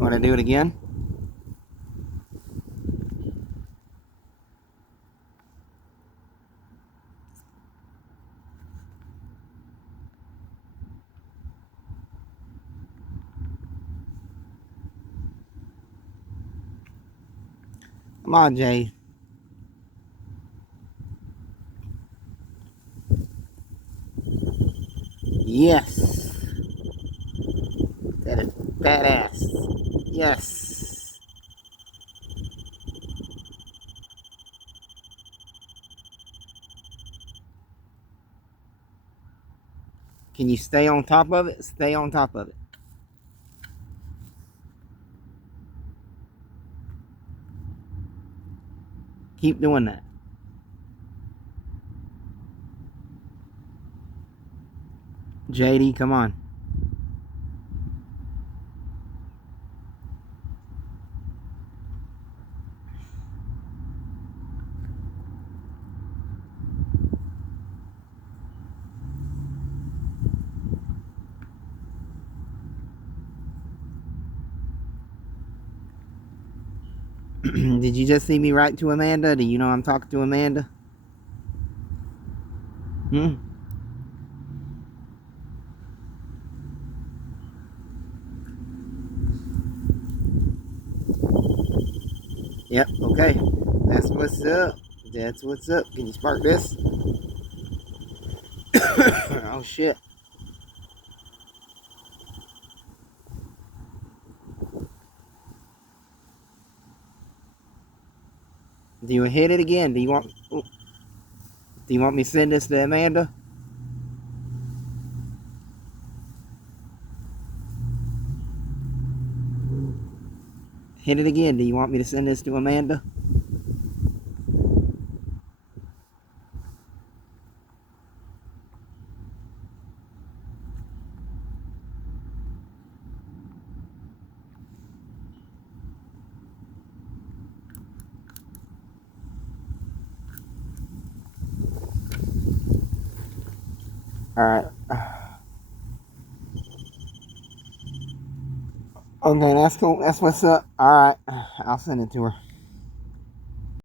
Want to do it again? Come on, Jay. Yes. That is badass. Yes. Can you stay on top of it? Stay on top of it. Keep doing that. JD, come on. Did you just see me write to Amanda? Do you know I'm talking to Amanda? Hmm? Yep, okay. That's what's up. That's what's up. Can you spark this? Oh, shit. Do you hit it again? Do you want me to send this to Amanda? Hit it again. Do you want me to send this to Amanda? Alright. Okay, that's cool. That's what's up. Alright. I'll send it to her.